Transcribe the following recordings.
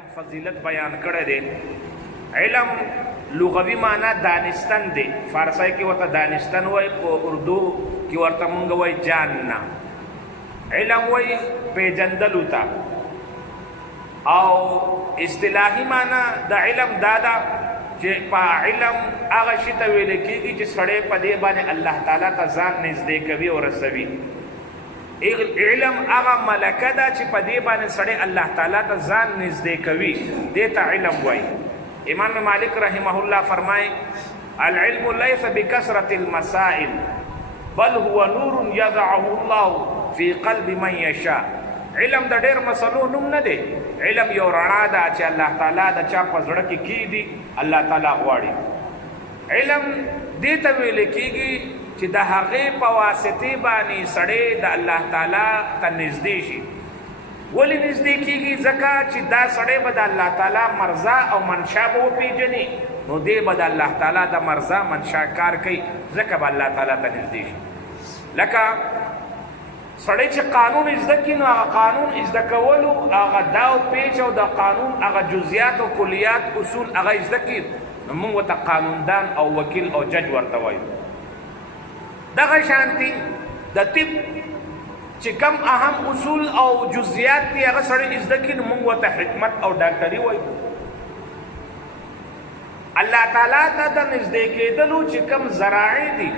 علم فضیلت بیان کړی دی. علم لغوي معنا دانستن دی، فارسی کې ورته دانستن وای، په اردو کې ورته مونږ وای جاننا. علم وای پیجندلو ته، او اصطلاحي معنا د علم دادا چې په علم هغه شي ته ویل کېږي چې سړی په دې باندې الله تعالی ته ځان نږدې کوي او رسوي. علم هغه ملکه ده چې په دې باندې سړی الله تعالی ته ځان نږدې کوي، دې ته علم وایي. امام مالک رحمه الله فرمایي العلم ليس بكثرة المسائل بل هو نور يضعه الله في قلب من يشاء. علم د ډېر مسلو نوم نه دی، علم یو رڼا ده چې الله تعالی د چا په زړه کې کیږي، الله تعالی غواړي. علم دې ته ویل کېږي چې د هغې په واسطې باندې سړی د الله تعالی ته نږدې شي. ولې نږدې کېږي؟ ځکه چې دا سړی به د الله تعالی مرضا او منشا به وپېژني، نو دی به د الله تعالی د مرضا منشا کار کوي، ځکه به الله تعالی ته نږدې شي. لکه سړی چې قانون زده کړي، نو هغه قانون زده کولو هغه دا او پیچ او د قانون هغه جزئیات او کلیات اصول هغه زده کړي، نو موږ ورته قانوندان او وکیل او جج ورته وایو. دغه شانتي د طب چې کم اهم اصول او جزئیات دي هغه سړی زده کړي، نو موږ ورته حکمت او ډاکټري وایو. الله تعالی ته د نږدې کېدلو چې کم ذرایع دي،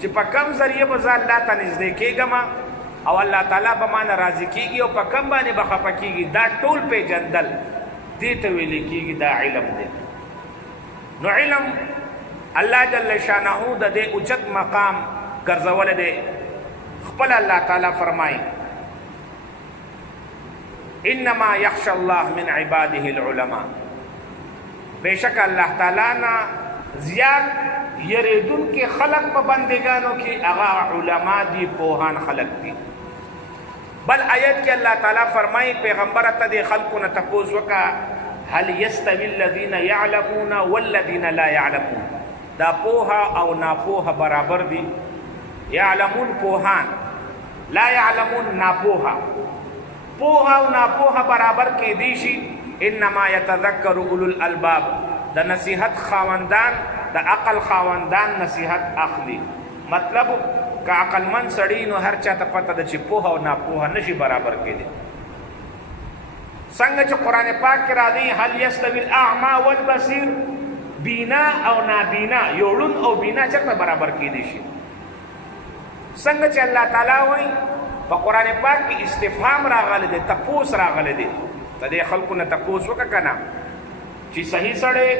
چې په کم ذریعه به زه الله ته نږدې کېږم او الله تعالی به مانه راضي کېږي او په کم باندې به خفه کېږي، دا ټول پیژندل دې ته ویل کېږي دا علم دی. نو علم الله جل شانه د دې اوچت مقام ګرځولی دی. خپل الله تعالی فرمایي انما یخشى الله من عباده العلماء، بېشک الله تعالی نه زیات یریدونکي خلق په بندګانو کې هغه علما دي، پوهان خلق دي. بل آیت کې الله تعالی فرمایي پیغمبر ته د خلقو نه تپوس وکړه هل یستوي الذین یعلمون والذین لا یعلمون، دا پوها او ناپوها برابر دي؟ یعلمون پوهان، لا یعلمون ناپوها. پوها او ناپوها برابر کې دي شي. انما یتذکر اولو الالباب، د نصیحت خاوندان د عقل خاوندان نصیحت اخلي. مطلب که عقلمند سړی نو هر چا ته پته ده چې پوهه او ناپوهه نشي برابر کېدی. څنګه چې قرآن پاک کې راځي هل یستوي الاعمى والبصیر، بینا او نابینا، یو ړوند او بینا چېرته برابر کېدی شي؟ څنګه چې الله تعالی وایي په قرآن پاک کې استفهام راغلی دی، تپوس راغلی دی. د دې خلکو نه تپوس وکړه که نه چې صحیح سړی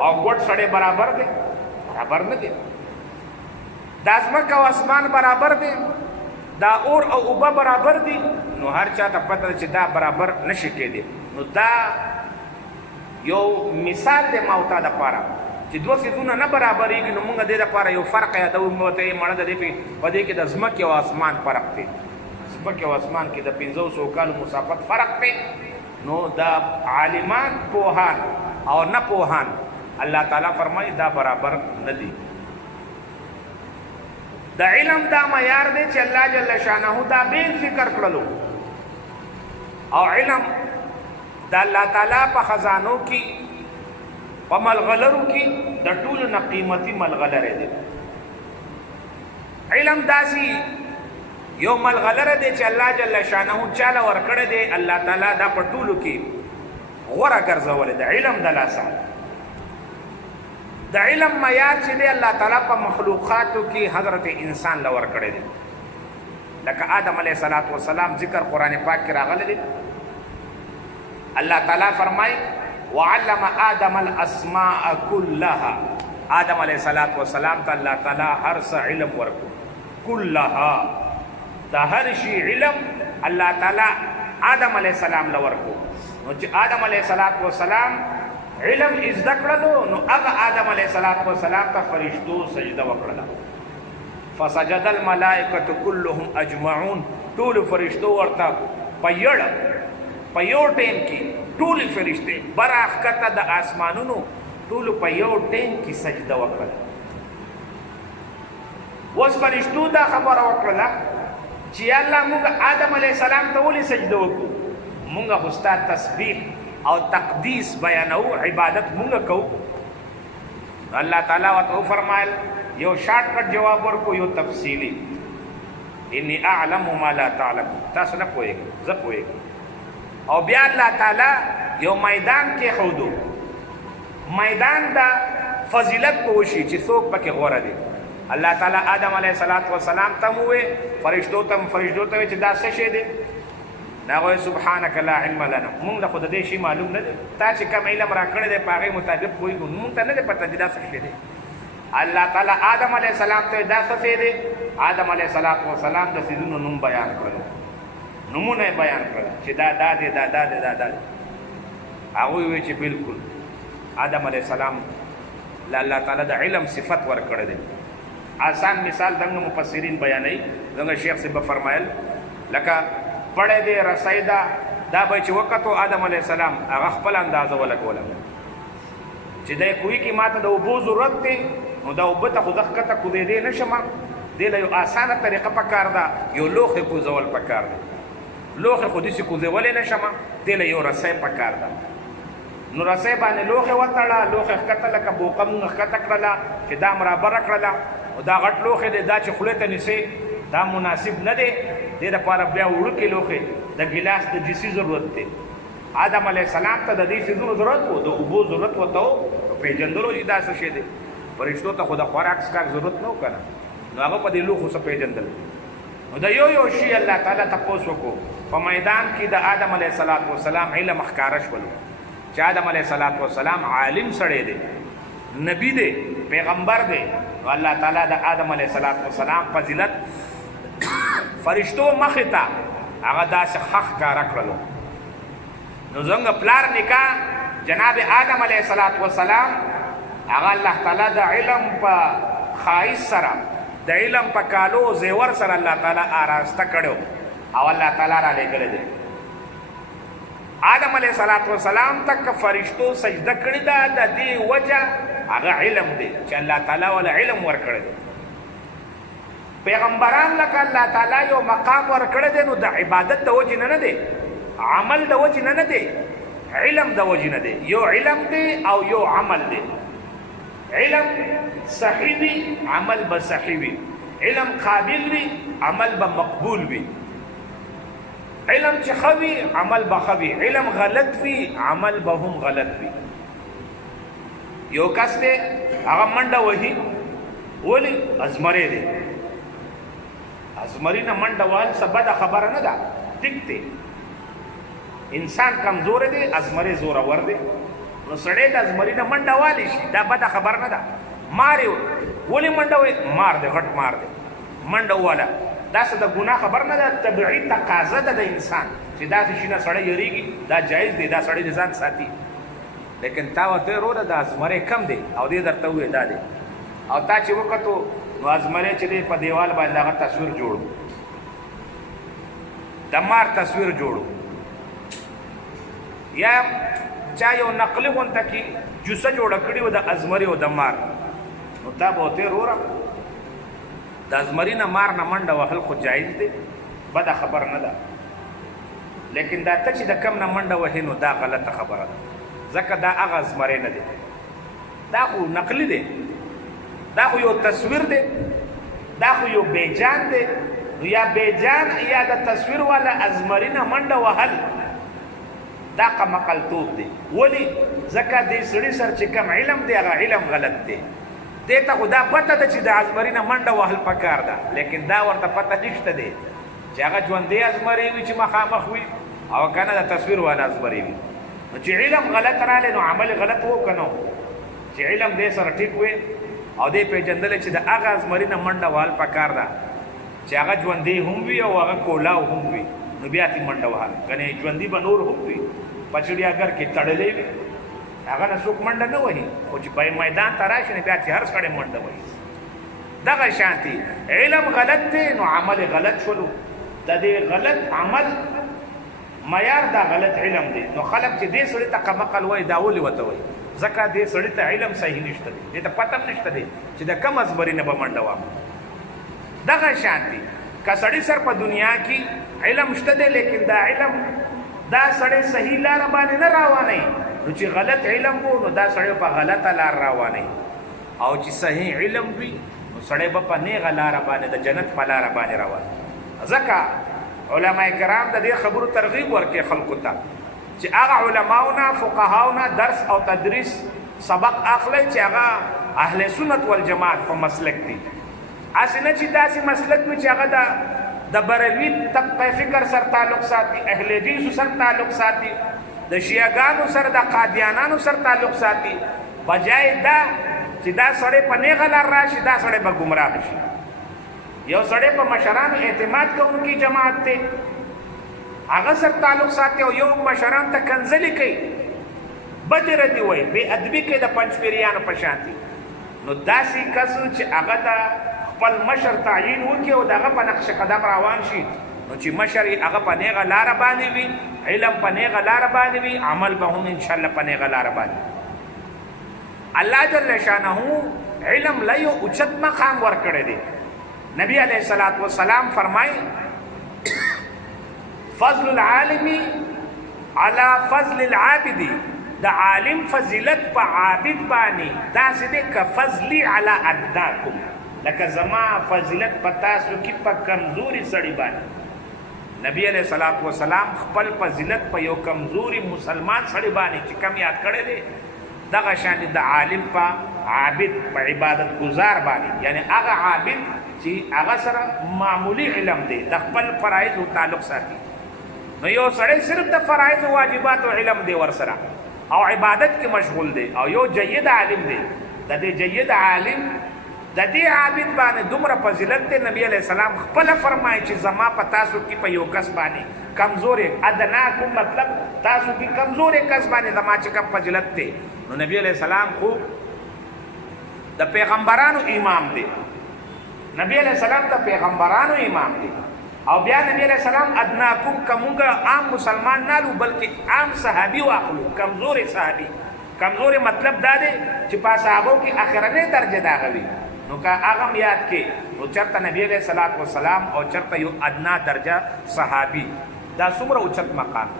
او ګوډ سړی برابر دی؟ برابر نه دی. دا ځمکه او اسمان برابر دی؟ دا اور او اوبه برابر دي؟ نو هر چا ته پته ده چې دا برابر نشي کېدی. نو دا یو مثال دی ما ورته دپاره چې دوه څیزونه نه برابرېږي، نو موږ دې دپاره یو فرق یادوو. موږ ورته یې مړه د دې په دې کې د ځمکې او اسمان فرق دی. ځمکې او اسمان کې د 500 کالو مسافت فرق دی. نو دا عالمان پوهان او نه پوهان الله تعالی فرمایي دا برابر نه دي. د علم دا معیار دی چې الله جل شانه دا بیل ذکر کړلو. او علم د الله تعالی په خزانو کې په ملغلرو کې د ټولو نه قیمتي ملغلره دی. علم داسې یو ملغلره دی چې الله جل شانه چاله ورکړی دی. الله تعالی دا په ټولو کې غوره ګرځولی دی علم د لاسه. د علم معیار چې دی الله تعالی په مخلوقاتو کې حضرت انسان له ورکړی دی. لکه آدم علیه السلام ذکر قرآن پاک کې راغلی دی. الله تعالی فرمایي وعلم آدم الاسماء كلها، آدم علیه السلام ته الله تعالی هر څه علم ورکړو. كلها دا هر شي علم الله تعالی آدم علیه السلام له ورکړو. نو چې آدم علیه السلام علم زده کړلو، نو هغه آدم علیه السلام ته فرشتو سجده وکړله. فسجد الملائکة كلهم اجمعون، ټول فرشتو ورته په یو ټیم کې ټول فرشتې براخ کته د آسمانونو ټول په یو ټیم کې سجده وکړله. اوس فرشتو دا خبره وکړله چې الله موږ آدم علیه السلام ته ولې سجده وکړو؟ موږ خو ستا تسبیح او تقدیس بیانو عبادت مونږ کوو. الله تعالی وتو فرمایل یو شارټ کټ جواب ورکو یو تفصیلی انی اعلم ما لا تعلم تاسو نه پوهیږئ زه پوهیږم. او بیا الله تعالی یو میدان کې خودو میدان دا فضیلت په وشي چې څوک پکې غوره دی. الله تعالی آدم علیه السلام ته وې فرشتو ته چې دا څه شی دی؟ ناغوی سبحانک لا علم لنا مونږ له خود دې شي معلوم نه دی. تا چې کوم علم را کړی دی په هغې مطابق پوهېږو مونږ ته نه دی پته چې دا څه شی دی. الله تعالی آدم علیه السلام ته دا څه شی دی؟ آدم علیه السلام د څیزونو نوم بیان کړل، نومونه یې بیان کړل چې دا دی دا دی دا دی. هغوی وایي چې بلکل آدم علیه السلام له الله تعالی د علم صفت ورکړی دی. آسان مثال دنګ مفسرین بیانوي. دنګ شیخ صاحب فرمایل لکه پړی دی رسۍ ده دا به چې وکتو آدم علیه السلام هغه خپل اندازه ولګوله چې دی کوهي کې ما ته د اوبو ضرورت دی نو دا اوبه ته خو زه ښکته کوزېدی نه شم. دې له یو اسانه طریقه پکار ده یو لوښی کوزول پکار دی. لوښی خو داسې کوزولی نه شم دې له یو رسۍ پکار ده. نو رسۍ باندې لوښی وتړه لوښی ښکته لکه بوقه مونږ ښکته کړله چې دا برابره کړله او دا غټ لوښی دی دا چې خولې ته نیسې دا مناسب نه دی. دې دپاره بیا وړوکې لوښی د ګیلاس د جسي ضرورت دی. آدم علیه السلام ته د دې څیزونو ضرورت و د اوبو ضرورت ورته و پېژندلو چې دا څه شی دی. فرشتو ته خو د خوراک څښاک ضرورت نه و که نه نو هغه په دې لوښو څه پېژندل. نو د یو شي الله تعالی تپوس وکړو په میدان کې د آدم علیه السلام علم ښکاره شولو چې آدم علیه السلام عالم سړی دی نبی دی پیغمبر دی. نو الله تعالی د آدم علیه السلام فضیلت فرشتو مخې ته هغه داسې ښه ښکاره کړلو. نو زموږ پلار نکاح جناب آدم علیه السلام هغه الله تعالی د علم په ښایست سره د علم په کالو زیور سره الله تعالی آراسته کړو او الله تعالی را لېږلی دی. آدم علیه السلام ته که فرشتو سجده کړې ده د دې وجه هغه علم دی چې الله تعالی وله علم ورکړی دی. پیغمبران لکه الله تعالی یو مقام ورکړی دی نو د عبادت د وجې نه دی عمل د وجې نه دی علم د وجې نه دی. یو علم دی او یو عمل دی. علم صحیح وي عمل به صحیح وي. علم قابل وي عمل به مقبول وي. علم چې ښه وي عمل به ښه وي. علم غلط وي عمل به هم غلط وي. یو کس دی هغه منډه وهي ولې ازمری دی. ازمری نه منډه وهل څه بده خبره نه ده ټیک دی. انسان کمزور دی ازمری زورور دی نو سړی د ازمري نه منډه والی شي دا بده خبر نه ده. مار یې ولې منډه وایي مار دی غټ مار دی منډه وواله دا څه د ګناه خبر نه ده. طبیعي تقاضا ده د انسان چې داسې شي نه سړی یریږي دا جایز دی دا سړی د ځان ساتي. لیکن تا ورته وروره د ازمری کم دی او دې درته وویې دا دی او تا چې وکتو نو ازمری چې دی په دیوال باندې هغه تصویر جوړو د مار تصویر جوړو یا چا یو نقلي غونته کې جوسه جوړه کړې وه د ازمري او د مار نو تا به ورته وروره د ازمري نه مار نه منډه وهل خو جایز دی بده خبر نه ده. لیکن دا ته چې د کم نه منډه وهې نو دا غلطه خبره ده ځکه دا هغه ازمری نه دی دا خو نقلي دی دا خو یو تصویر دی دا خو یو بیجان دی. نو یا بیجان یا د تصویر والا ازمري نه منډه وهل دا قمقلتوب دی. ولی ځکه دې سړي سر چې کم علم دی هغه علم غلط دی. دې ته خو دا پته ده چې د ازمري نه منډه وهل پکار ده لیکن دا ورته پته نشته دی چې هغه ژوندی ازمري وي چې مخامخ وي او که نه د تصویر والا ازمري وي. نو چې علم غلط رالی نو عمل غلط و که نه چې علم دې سره ټیک وي او دې پېژندلی چې د هغه ازمري نه منډه وهل پکار ده چې هغه ژوندی هم وي او هغه کولاو هم وي نو بیا ترې منډه وهل کنې ژوندي به نور هم وي په چړیاګر کې تړلی وي هغه نه څوک منډه نه وهي خو چې په میدان ته راشي نو بیا چې هر سړی منډه وهي. دغه شانتي علم غلط دی نو عمل غلط شولو د دې غلط عمل معیار دا غلط علم دی. نو خلک چې دې سړي ته قمقل وایي دا ولې ورته وایي ځکه دې سړي ته علم صحیح نشته دی دې ته پته هم نشته دی چې د کم ازمري نه به منډه وهم. دغه شانتي که سړي سر په دنیا کې علم شته دی لیکن دا علم دا سړی صحیح لار باندې نه رواني نو چې غلط علم وو نو دا سړی په غلطه لار رواني او چې صحیح علم وي نو سړی به په نیغه لار باندې د جنت په لار باندې روان ځکه علما کرام د دې خبرو ترغیب ورکړي خلکو ته چې هغه علماونه فقهاونه درس او تدریس سبق اخلي چې هغه اهل سنت والجماعت په مسلک دي اسنه چې داسې مسلک وي چې هغه د بریلوي طبقه فکر سره تعلق ساتي اهل حدیث سره تعلق ساتي د شیعاګانو سره د قادیانانو سره تعلق ساتي بجای دا چې دا سړی په نیغه لار راشي دا سړی به ګمراه شي یو سړی په مشرانو اعتماد کوونکی جماعت دی هغه سره تعلق ساتي او یو مشران ته کنځلې کوي بد ردي وایي بې ادبي کوي د پنجپیریانو په شان دي نو داسې کس چې هغه د خپل مشر تعیین وکړي او دغه په نقش قدم روان شي نو چې مشر یې هغه په نیغه لاره باندې وي علم په نیغه لاره باندې وي عمل به هم انشاءالله په نیغه لاره باندې الله جل شانه علم له یو اوچت مقام ورکړی دی نبی علیہ الصلوۃ والسلام فرمایي فضل العالم على فضل العابد د عالم فضیلت په عابد باندې داسې دی که فضلی علی ادناکم لکه زما فضیلت په تاسو کې په کمزوري سړي باندې نبی علیہ الصلوۃ والسلام خپل فضیلت په یو کمزوري مسلمان سړي باندې چې کم یاد کړی دی دغه شان د عالم په عابد په عبادت گزار باندې یعنی هغه عابد چې هغه سره معمولی علم دی د خپل فرایض او تعلق ساتي نو یو سړی صرف د فرایض او واجبات او علم دی ور سره او عبادت کې مشغول دی او یو جید عالم دی د دې جید عالم د دې عابد باندې دومره فضیلت دی نبی علیہ السلام خپل فرمایي چې زما په تاسو کې په یو کس باندې کمزورې ادناکم مطلب تاسو کې کمزورې کس باندې زما چې کوم فضیلت دی نو نبی علیہ السلام خو د پیغمبرانو امام دی نبی علیہ السلام د پیغمبرانو امام دی او بیا نبی علیہ السلام ادناکم کومګه عام مسلمان نالو بلکې عام صحابي واخلو کمزورې صحابي کمزورې مطلب دا دی چې په صحابو کې اخرنه درجه دا غوي نو که هغه یاد کې نو چرته نبی علیہ الصلوۃ والسلام او چرته یو ادنا درجه صحابي دا څومره اوچت مقام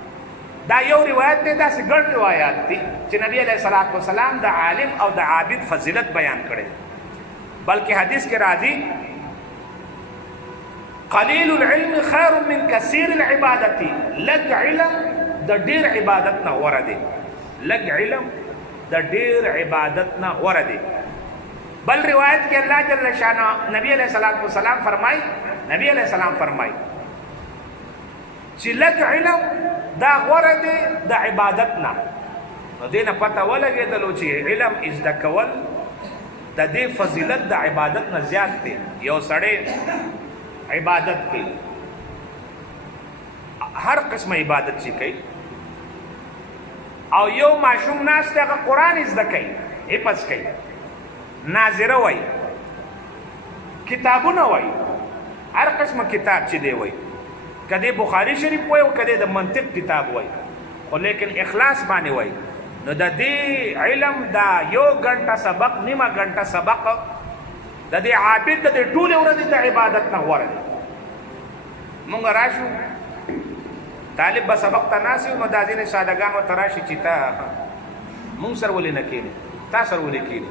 دا یو روایت دی دا څه ګڼ روایت دي چې نبی علیہ الصلوۃ والسلام د عالم او د عابد فضیلت بیان کړي بلکې حدیث کې راځي قلیل العلم خیر من کثیر العبادت لږ علم د ډیر عبادت نه غوره دی لږ علم د ډیر عبادت نه غوره دی بل روایت کې الله جل شانه نبی علیہ الصلوۃ والسلام فرمای نبی علیہ السلام فرمای چې لږ علم دا غوره دی د عبادت نه نو دې نه پته ولګېدلو چې علم زده کول د دې فضیلت د عبادت نه زیات دی یو سړی عبادت کوي هر قسمه عبادت چې کوي او یو ماشوم ناس ته قرآن زده کوي حفظ کوي ناظره وای کتابونه وای هر قسمه کتاب چې دی وای کدی بخاری شریف وای او کدی د منطق کتاب وای خو لیکن اخلاص باندې وای نو د دې علم دا یو غنټه سبق نیمه غنټه سبق د دې عابد د ټول ورځې د عبادت نه غوړي مونږ راشو طالب به سبق ته ناسي نو د ځینې سادهګانو تراشي چې تا مونږ سره ولې نه کېږي تا سره ولې کېږي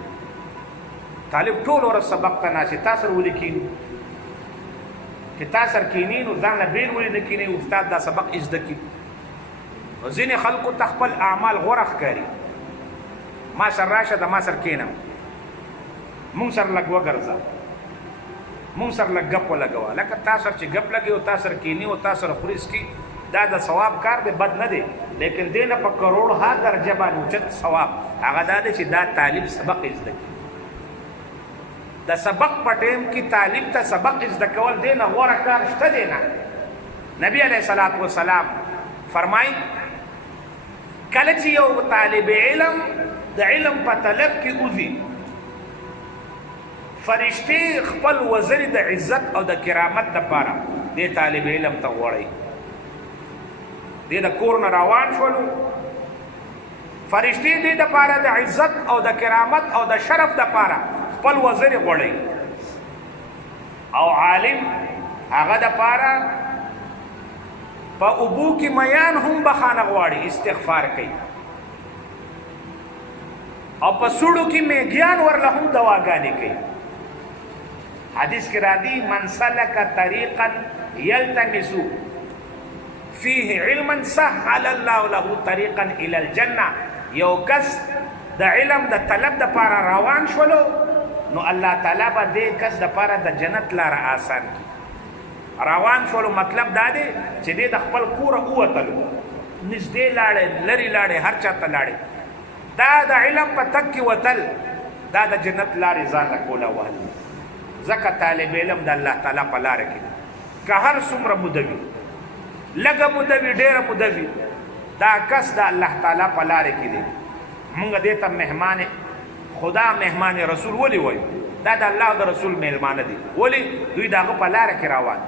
طالب ټول ورځ سبق ته ناسي تا سره ولې کېږي چې تا سره کېني نو ځان له بیل ولې نه کېني استاد دا سبق زده کړي نو ځینې خلکو ته خپل اعمال غوره ښکاري ما سره راشه د ما سره کېنم مونږ سره لږ وګرځه مونږ سره لږ ګپ ولګوه لکه تا سره چې ګپ لګي او تا سره کېني او تا سره خوري څکي دا د ثواب کار دی بد نه دی لیکن دې نه په کروڑ ها درجه باندې اوچت ثواب هغه دا دی چې دا طالب سبق زده کړي د سبق په ټیم کې طالب ته سبق زده کول دی نه غوره کار شته دی نه نبی علیہ الصلوۃ والسلام فرمایي کله چې یو طالب علم د علم په طلب کې اوځي فرشتي خپل وزر د عزت او د کرامت لپاره د طالب علم ته وړي د کور نه روان شولو فرشتي د لپاره د عزت او د کرامت او د شرف لپاره خپل وزر وړي او عالم هغه لپاره په اوبو کې میان هم بخانه غواړي استغفار کوي او په سوړو کې میګیان ورله هم دواګانې کوي حدیث کې راځي من سلک طریقا یلتمس فيه علما سهل الله له طریقا الى الجنه یو کس د علم د طلب د پاره روان شولو نو الله تعالی به دې کس د پاره د جنت لار آسان کی روان شولو مطلب دا دی چې دې د خپل کور اوتلو نږدې لاړې لري لاړې هر چاته لاړې دا د علم په تک کې وتل دا د جنت لارې ځان له کوله وهل ځکه طالب علم د الله تعالی په لاره کې که هر څومره مودوي لږه مودوي ډېره مودوي دا کس د الله تعالی په لاره کې دی مونږ دې ته مهمان خدا مهمان رسول ولې وایو دا د الله د رسول مهلمانه دي ولې دوی د هغه په لاره کې روان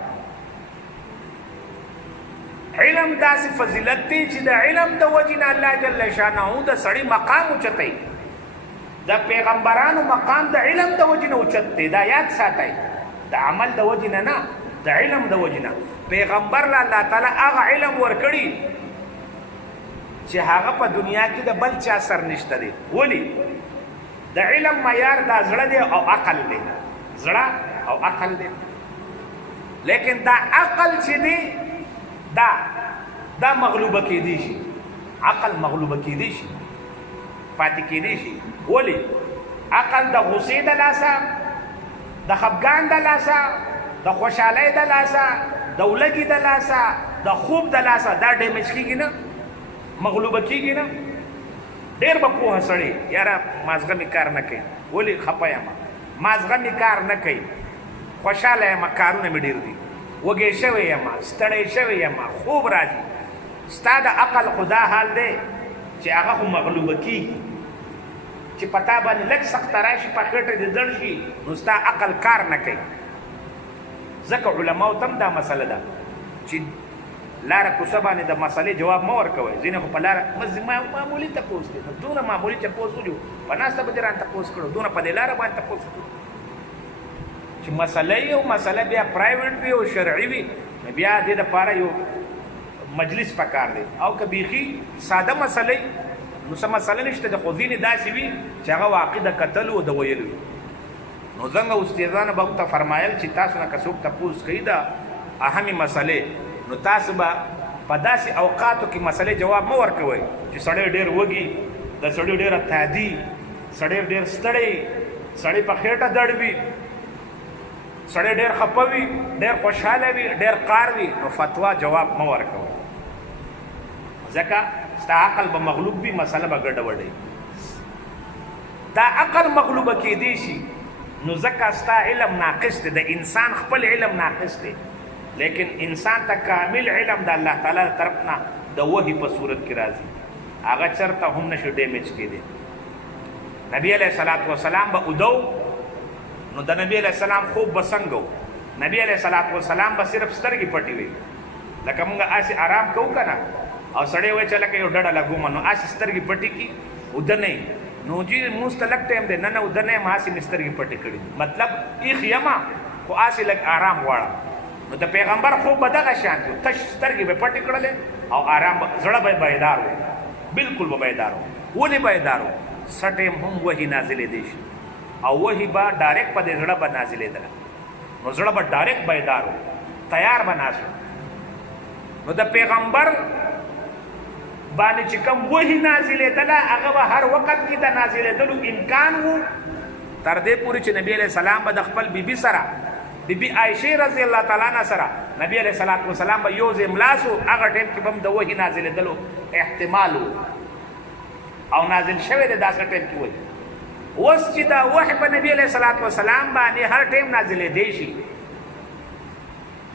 علم داسې فضیلت دی چې د علم د وجې نه الله جل شانه د سړي مقام اوچتوي د پیغمبرانو مقام د علم د وجې نه اوچت دی دا یاد ساتئ د عمل د وجې نه نه د علم د وجې نه پیغمبر له الله تعالی هغه علم ورکړي چې هغه په دنیا کې د بل چا سر نشته دی ولې د علم معیار دا زړه دی او عقل دی زړه او عقل دی لیکن دا عقل چې دی دا مغلوبه کېدی شي عقل مغلوبه کېدی شي پاتې کېدی شي ولې عقل د غصې د لاسه د خفګان د لاسه د خوشحالۍ د لاسه د ولږې د لاسه د خوب د لاسه دا ډیمیج کېږي نه مغلوبه کېږي نه ډېر به پوهه سړی یاره مازغه مې کار نه کوي ولې خفه یم مازغه مې کار نه کوي خوشحاله یم کارونه مې ډېر دي وږی شوی یم ستړی شوی یم خوب راځي ستا د عقل خدا حال دی چې هغه خو مغلوبه کېږي چې پتا باندې لږ سخته راشي په خېټه دې دړ شي نو ستا عقل کار نه کوي ځکه علماو ته هم دا مسله ده چې لاره کوڅه باندې د مسلې جواب مه ورکوئ ځینې خو په لاره بس معمولي تپوس دی دونه معمولي تپوس ولیو په ناسته به دې رانه تپوس کړو دونه په دې لاره باندې تپوس کړو چې مسله یو مسله بیا پرایویټ وي او شرعي وي بیا دې دپاره یو مجلس پکار دی او که بیخي ساده مسلې نو څه مسله نشته د خو ځینې داسې وي چې هغه واقع د کتلو او د ویلو وي نو څنګه استادانو به ورته فرمایل چې تاسو نه که څوک تپوس کوي د اهمې مسلې نو تاسو به په داسې اوقاتو کې مسلې جواب مه ورکوئ چې سړی ډېر وږي د سړي ډېره تادي سړی ډېر ستړی سړی په خېټه دړ وي سړی ډېر خفه وي ډېر خوشحاله وي ډېر قار وي نو فتوا جواب مه ورکوئ ځکه ستا عقل به مغلوب وي مسله به ګډوډوي دا عقل مغلوبه کېدی شي نو ځکه ستا علم ناقص دی د انسان خپل علم ناقص دی لیکن انسان ته کامل علم د الله تعالی طرف نه د وحی په صورت کې راځي هغه چرته هم نشي ډیمیج کېدی نبی علیہ الصلوۃ والسلام به ودو نو د نبی علیہ السلام خوب بسنګو نبی علیہ الصلوۃ والسلام به صرف سترګې پټي وي لکه موږ آسی آرام کوو کنه او سړی وای چې لکه یو ډډه لګوم نو آسی سترګې پټي کی ودنه نو جی مستلک ټیم دی نه ودنه ما آسی سترګې پټي کړي مطلب ایخ یما خو آسی لګ آرام واړه نو د پیغمبر خوب به دغه شان دی تش سترګې به پټې کړلې او آرام زړه به بیدار و بالکل به بیدار و ولې بیدار و سټیم هم وحی نازلې دی شي او وحی به ډایرکټ په دې زړه به نازلې ده نو زړه به ډایرکټ بیدار و تیار به ناسو نو د پیغمبر باندې چې کوم وحی نازلې ده هغه به هر وخت کې د نازلې دلو امکان وو تر دې پورې چې نبی علیہ السلام به د خپل بیبي سره بیبي عائشه رضی الله تعالی عنها سره نبی علیہ الصلوۃ والسلام به یو زملاسو هغه ټیم کې بم د وحی نازل دلو احتمال او نازل شوه د داسې ټیم کې وای اوس چې دا وحی په نبی علیہ الصلوۃ والسلام باندې هر ټیم نازل دی شي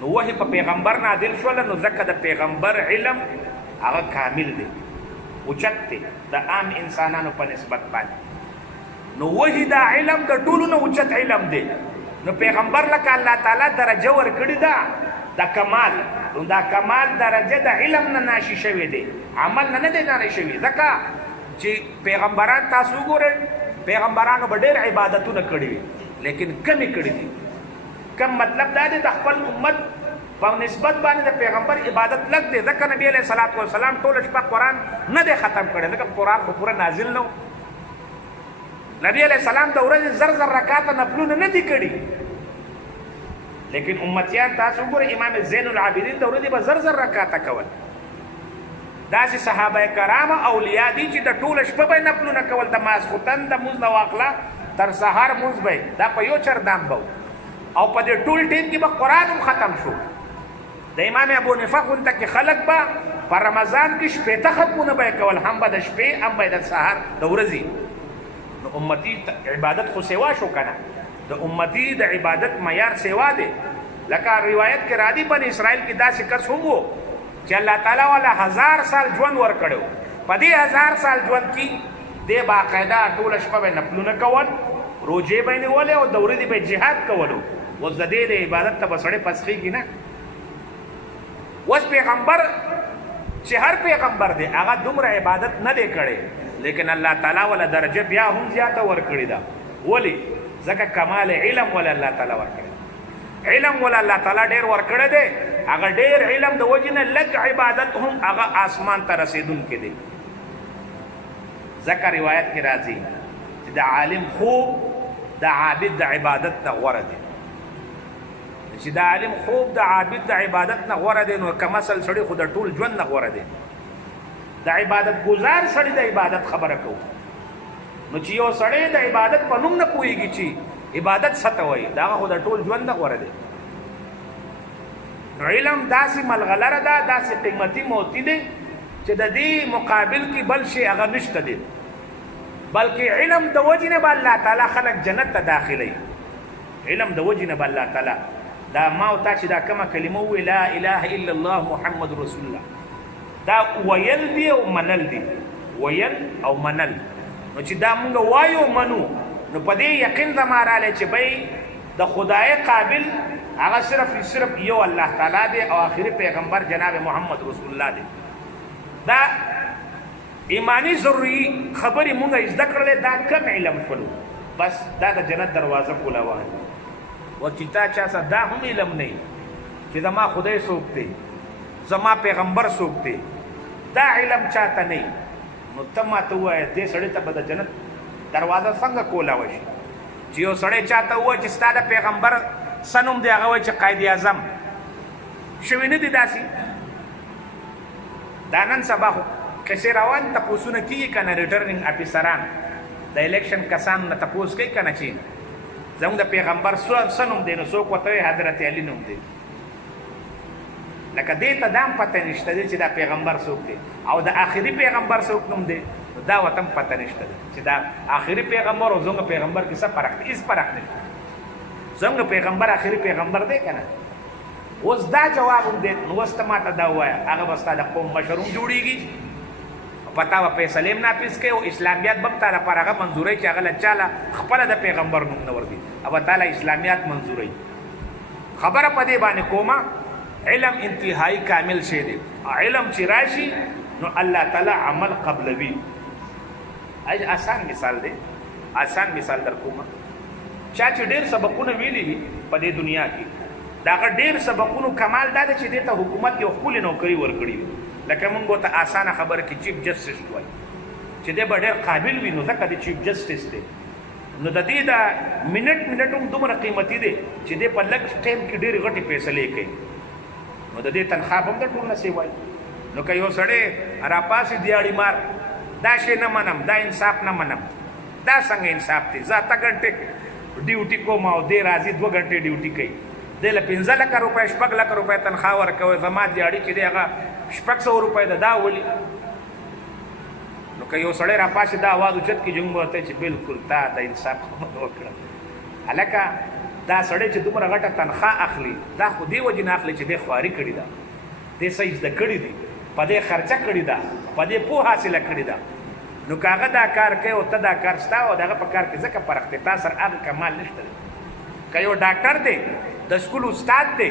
نو وحی په پیغمبر نازل شول نو ځکه د پیغمبر علم هغه کامل دی اوچت دی د عام انسانانو په نسبت باندې نو وحی دا علم د ټولو نه اوچت علم دی نو پیغمبر لکه الله تعالی درجه ورکړي ده د کمال نو دا کمال درجه د علم نه ناشي شوی دی عمل نه دی ناشي شوی ځکه چې پیغمبران تاسو ګورئ پیغمبرانو به ډېر عبادتونه کړي وي لیکن کمی کړي دي کم مطلب دا دی د خپل امت په نسبت باندې د پیغمبر عبادت لږ دی ځکه نبی علیه الصلاۃ والسلام ټوله شپه قرآن نه دی ختم کړی ځکه قرآن خو پوره نازل نه و نبی علیه السلام د ورځې زر زر رکعاته نفلونه نه دي کړي لیکن امتیان تاسو وګورئ امام زین العابدین د ورځې به زر زر رکعاته کول داسې صحابه کرام اولیاء دي چې د ټوله شپه به نفلونه کول د ماسخوتن د مونځ نه واخله تر سهار مونځ به دا په یو چردام به او په دې ټول ټیم کې به قرآن هم ختم شو د امام ابو حنیفه غونته کې خلک به په رمضان کې شپېته ختمونه به یې کول هم به د شپې هم به د سهار د ورځې نو امتي عبادت خو سیوا شو که نه د امتي د عبادت معیار سیوا دی لکه روایت کې راځي بني اسرائیل کې داسې کس هم و چې الله تعالی والا 1000 سال ژوند ورکړی په دې 1000 سال ژوند کې دې باقاعده ټوله شپه به نفلونه کول روژې به یې نیولې او د ورځې به جهاد کولو اوس د دې د عبادت ته به سړی پسخېږي نه اوس پیغمبر چې هر پیغمبر دی هغه دومره عبادت نه دی کړی لیکن الله تعالی ولا درجه بیا هم زیاته ورکړې ده ولې ځکه کمال علم ولا الله تعالی ورکړی علم ولا الله تعالی ډېر ورکړی دی هغه ډېر علم د وجې نه لږ عبادت هم هغه آسمان ته رسېدونکی دی ځکه روایت کې راځي چې د عالم خوب د عابد د عبادت نه غوره دی چې د عالم خوب د عابد د عبادت نه غوره دی نو کمثل سړی خو د ټول ژوند نه غوره دی د عبادت ګزار سړی د عبادت خبره کوو نو چې یو سړی د عبادت په نوم نه پوهېږي چې عبادت څه ته وایي دا خو د ټول ژوند نه غوره دی نو علم داسې ملغلره ده داسې قیمتي موتی دی چې د دې مقابل کې بل شی هغه نشته دی بلکې علم د وجې نه به الله تعالی خلک جنت ته داخلوي علم د وجې نه به الله تعالی دا ما او تا چې دا کومه کلمه ووایي لا اله الا الله محمد رسول الله دا ویل دی او منل دی ویل او منل نو چې دا مونږ وایو منو نو په دې یقین زما رالی چې بی د خدای قابل هغه صرف یو الله تعالی دی او آخري پیغمبر جناب محمد رسول الله دی دا ایمانی ضروري خبرې مونږ زده کړلې دا کم علم شولو بس دا د جنت دروازه کولاوه و چې تا چا سره دا هم علم نه چې زما خدای څوک دی زما پیغمبر څوک دی دا علم چاته نه نو ته ماته ووایه دې سړي ته به د جنت دروازه څنګه کولاوه شي چې یو سړی چاته ووایه چې ستا د پیغمبر څه نوم دی هغه وایي چې قائد اعظم شوي نه دي داسې دا نن سبا خو کسې روان تپوسونه کېږي که نه ریټرنینګ افیسران د الیکشن کسانو نه تپوس کوي که نه چې زموږ د پیغمبر څه نوم دی نو څوک ورته وایي حضرت علي نوم دی لکه دې ته دا هم پته نشته دی چې دا پیغمبر څوک دی او د آخري پیغمبر څوک نوم دی نو دا ورته هم پته نشته دی چې دا آخري پیغمبر او زموږ پیغمبر کې څه فرق دی هېڅ فرق نشته زموږ پیغمبر آخري پیغمبر دی که نه اوس دا جواب هم دی نو اوس ته ماته دا ووایه هغه به ستا د قوم مشر هم جوړېږي پتا به فیصلې هم نافظ کوي او اسلامیات به هم تا لپاره هغه منظوروي چې هغه له چاله خپله د پیغمبر نوم نه ورځي او به تاله اسلامیات منظوروي خبره په دې باندې کومه علم انتهایی کامل شی دی علم چې راشي نو الله تعالی عمل قبلوي آسان مثال دی آسان مثال در کومه چا چې ډېر سبقونه ویلي وي په دې دنیا کې د هغه ډېر سبقونو کمال دا دی چې دې ته حکومت یو ښکلې نوکري ورکړي وي لکه مونږ ته آسانه خبره کې چیف جسټس وایي چې دی به ډېر قابل وي نو ځکه د چیف جسټس دی نو د دې دا منټ هم دومره قیمتي دی چې دی په لږ ټایم کې ډېرې غټې فیصلې کوي نو د دې تنخواه به هم د ټول نه سې وایي نو که یو سړی راپاسې دیاړي مار دا شی نه منم دا انصاف نه منم دا څنګه انصاف دی زه 8 غنټې ډیوټي کوم او دی راځي 2 غنټې ډیوټي کوي دی له 15 لکه روپۍ 6 لکه روپۍ تنخواه ورکوي زما دیاړي چې دی هغه 600 روپۍ ده دا ولي نو که یو سړی راپاسې دا اواز اوچت کړي چې موږ ورته چې بالکل تا د انصاف خبره وکړه هلکه دا سړی چې دومره غټه تنخواه اخلي دا خو دې وجې نه اخلي چې دی خواري کړې ده دې څه زده کړي دي په دې خرچه کړې ده په دې پوهه حاصله کړې ده نو که هغه دا کار کوي او ته دا کار ستا او د هغه په کار کې ځکه فرق دی تا سره هغه کمال نشته دی که یو ډاکټر دی د سکول استاد دی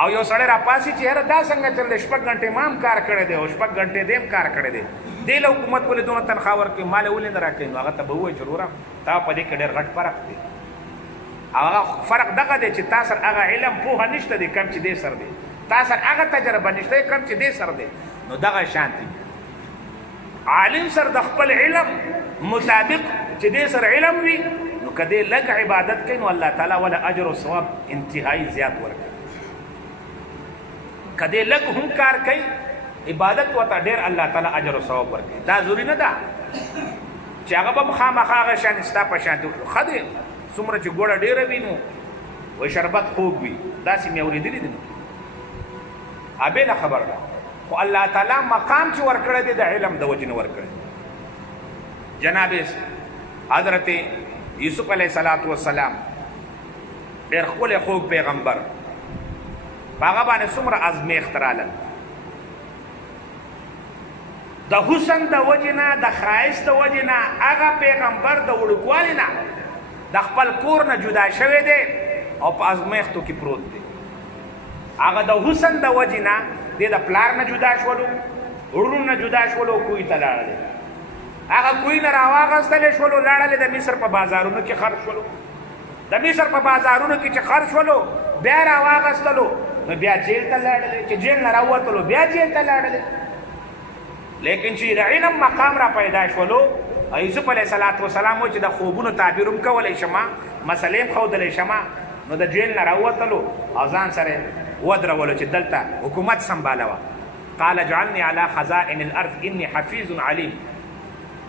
او یو سړی راپاسي چې یاره دا څنګه چل دی 6 غنټې ما هم کار کړی دی او 6 غنټې دې هم کار کړی دی دې له حکومت ولې دونه تنخواه ورکوي ما له ولې نه راکوي نو هغه ته به ووایي چې وروره تا په دې کې ډېر غټ فرق دی هغه فرق دغه دی چې تا سره هغه علم پوهه نشته دی کم چې دې سره دی، تا سره هغه تجربه نشته کم چې دې سره دی. نو دغه شان دی عالم سره د خپل علم مطابق چې دې سره علم وي، نو کدی لږ عبادت کوي نو الله تعالی ولا اجر او ثواب انتهایی زیات ورکوي. کدی لږ هم کار کوي عبادت وته ډیر الله تعالی اجر او ثواب ورکوي. دا ضروري نه ده چې هغه به خامخا هغه شان ستا په شان وکړو. خدای څومره چې ګوړه ډیره وي نو وای شربت خوږ وي، داسې مې اورېدلي دي. نو ابله خبر ده، خو الله تعالی مقام چې ورکړی دی د علم د وجې نه ورکړی. جناب حضرت یوسف علیه السلام ډېر ښکلی خوږ پیغمبر، په هغه باندې څومره ازمیښت راغلل د حسن د وجې نه، د ښایست د وجې نه. هغه پیغمبر د وړوکوالي نه د خپل کور نه جدا شوی دی او په ازمیښتو کې پروت دی. هغه د حسن د وجې نه دی د پلار نه جدا شولو، وروڼو نه جدا شولو، کوی ته لاړلی. هغه کوی نه راواغستلی شولو، لاړلی د مصر په بازارونو کې خرڅ شولو. د مصر په بازارونو کې چې خرڅ شولو بیا راواغستلو، نو بیا جیل ته لاړلی. چې جیل نه راووتلو بیا جیل ته لاړلی. لیکن چې د علم مقام را پیدا شولو، یوسف علیه السلام و چې د خوبونو تعبیر هم کولی شمه، مسلې هم ښودلی شمه، نو د جیل نه راووتلو او ځان سره ودرولو چې دلته حکومت سنبالوه. قال اجعلني على خزائن الارض اني حفیظ علیم.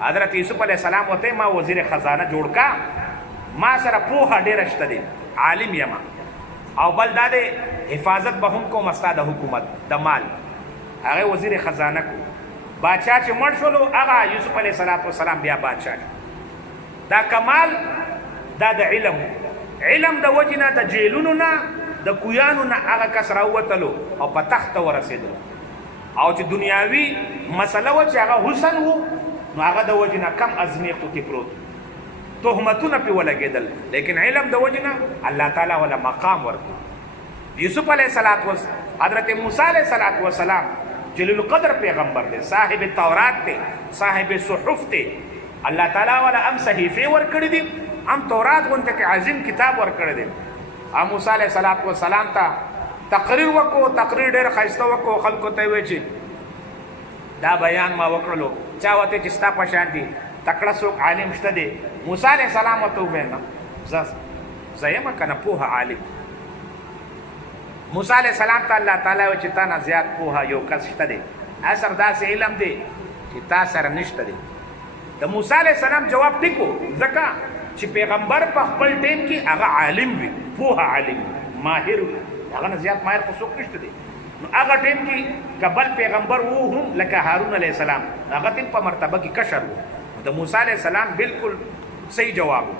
حضرت یوسف علیه السلام وته ما وزیر خزانه جوړ کا، ما سره پوهه ډېره شته دی، عالم یم، او بل دا دی حفاظت به هم کوم ستا د حکومت د مال. هغه وزیر خزانه کو. بادشاہ چې مړ شولو هغه یوسف علیه السلام بیا بادشاہ. دا کمال دا د علم د وجې نه د جیلونو نه د کویانو نه هغه کس راووتلو او په تخت ته ورسېدلو. او چې دنیاوي مسله وه چې هغه حسن و، نو هغه د وجې نه کم ازمیښتو کې پروت، تهمتونه پرې ولګېدل. لیکن علم د وجې نه الله تعالی ولا مقام ورکړو. یوسف علیه حضرت موسی علیه السلام جلیل القدر پیغمبر دی، صاحب تورات دی، صاحب صحف دی. الله تعالی ولا هم صحیفې ورکړي دي، هم تورات غونته کې عظیم کتاب ورکړی دی. موسی علیه السلام ته تقریر وکړو، تقریر ډېر ښایسته وکړو. خلکو ته یې وویل چې دا بیان ما وکړلو، چا ورته چې ستا په شان دي تکړه څوک عالم شته دی. موسی علیه السلام ورته وویل نه، زه یم که نه پوهه عالم. موسی علیه السلام ته الله تعالی وایي چې تا نه زیات پوهه یو کس شته دی، اثر داسې علم دی چې تا سره نشته دی. د موسی علیه السلام جواب ټیک و، ځکه چې پیغمبر په خپل ټیم کې هغه عالم وي، پوهه عالم وي، ماهر وي، هغه نه زیات ماهر خو څوک نشته دی. نو هغه ټیم کې که بل پیغمبر و هم لکه هارون علیه السلام، هغه تل په مرتبه کې کشر و. د موسی علیه السلام بالکل صحیح جواب و.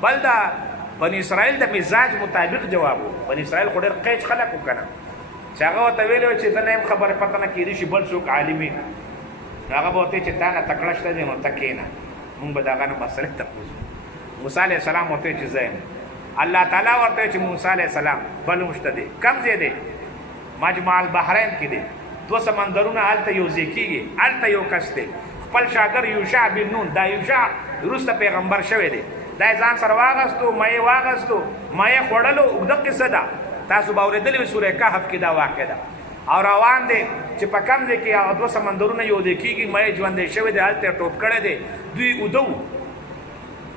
بل دا بني اسرائیل د مزاج مطابق جواب و. بني اسرائیل خو ډېر قیچ خلک و که نه، چې هغه ورته ویلي وی چې زه نه یم خبرې پته نه کېدی شي بل څوک عالم وي، نو هغه به ورته چې تا نه تکړه شته دی نو ته کښېنه، مونږ به د هغه نه مسلې تپوس. موسی علیه السلام ورته چې زه یم. الله تعالی ورته چې موسی علیه السلام بل هم شته دی. کم ځای دی؟ مجمع البحرین کې دی. دوه سمندرونه هلته یو ځای کېږي، هلته یو کس دی خپل شاګرد یوشع بن نون. دا یوشع وروسته پیغمبر شوی دی. دا یې ځان سره واغستو، مه یې واغستو، مه یې خوړلو. اوږده قصه ده، تاسو به اورېدلې وي سوره کهف کې دا واقع ده. او روان دی چې په کم ځای کې هغه دوه سمندرونه یو ځای کېږي، مه یې ژوندی شوی دی، هلته یې ټوپ کړی دی. دوی اوده وو.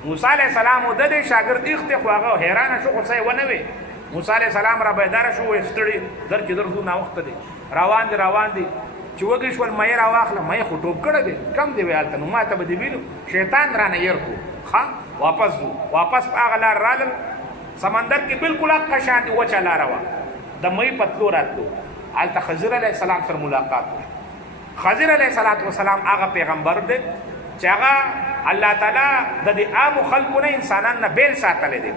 موسی علیه السلام اوده دی، شاګرد ایښ دی، خو هغه حیرانه شو، غوسه یې ونه وې. موسی علیه السلام را بیداره شو، وایي ستړي در چې در ځو ناوخته دی. روان دی چې وږي شول، مه یې راواخله، مه یې خو ټوپ کړی دی، کم دی وی هلته. نو ما ته به دې ویلو شیطان رانه ير کو. ښه واپس ځو. واپس په هغه لار رالل، سمندر کې بالکل هغه شان دي وچه لاره وه، د مۍ په تلو راتلو. هلته خضر علیه السلام سره ملاقات وشو. خضر علیه السلام هغه پیغمبر دی چې هغه الله تعالی د دې عامو خلکو نه انسانان نه بیل ساتلی دی.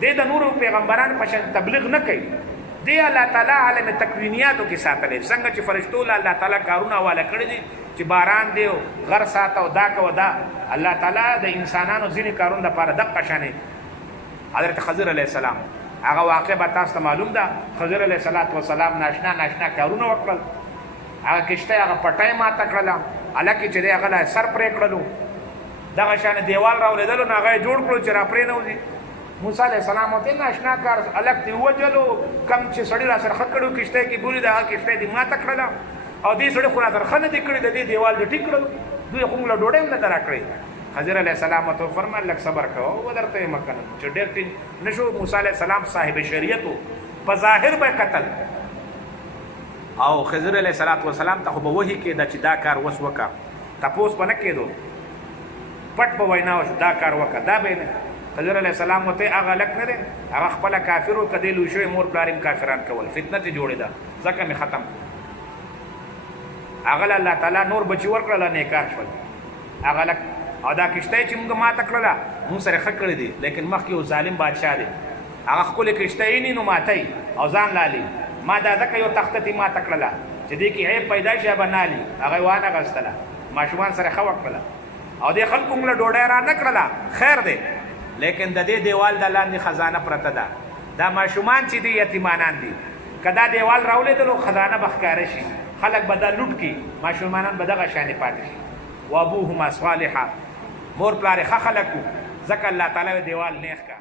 دی د نورو پیغمبرانو په شان تبلیغ نه کوي، دی الله تعالی عالم تکوینیاتو کې ساتلی. څنګه چې فرشتو له الله تعالی کارونه حواله کړي دي چې باران دی او غر ساته او دا کوه دا، الله تعالی د انسانانو ځینې کارونو لپاره دقه شانې. حضرت خضر علیه السلام هغه واقع به تاسو ته معلوم ده. خضر علیه السلام ناشنا کارونه وکړل. هغه کشته هغه پټۍ ماته کړله، هلکې چې دی هغه له سر پرې کړلو. دغه شانې دیوال راولېدلو نو هغه یې جوړ کړو چې را پرې نه وځي. موسی علیہ السلام ته ناشنا کار الګ دی وجلو کم چې سړی را سره خکړو کشته کې بولی دا کشته دی ما تکړه او دې سړی خو را سره خنه دی کړی د دې دیوال دې ټیک کړو دوی خو موږ له ډوډۍ نه درا کړی حضرت علیہ السلام ته فرمایل لک صبر کوو ودرته مکن چې ډېر ټینګ نشو موسی علیہ السلام صاحب شریعت په ظاهر به قتل او خضر علیہ السلام ته به وਹੀ کې دا چې دا کار وس وکا تاسو په نه کېدو پټ په وینا وس دا کار وکا دا به نه خضر علیہ السلام ته هغه لک نه دي هغه خپل کافرو کدی لو شوی مور پلاریم کافران کول فتنه ته جوړې ده ځکه می ختم هغه الله تعالی نور بچی ورکړل نه کار شول هغه لک او دا کشته چې موږ ما تکړه موږ سره خکړې دي لیکن مخکې یو ظالم بادشاہ دی هغه خپل کشته یې نه ماتای او ځان لالي ما دا ځکه یو تخته ما تکړه چې دې کې عیب پیدا شي بنالي هغه وانه غستله ماشومان سره خو وکړه او دې خلکو موږ ډوډۍ را نه کړله خیر دی لیکن د دې دیوال د لاندې خزانه پرته ده دا ماشومان چې دي یتیمانان دي کدا دیوال راولېدلو خزانه بخکاره شي خلک به دا لوټ کی ماشومانان به دغه شانې پاتې شي وابوهما صالحا مور پلار خلکو ځکه الله تعالی دیوال نیخ کا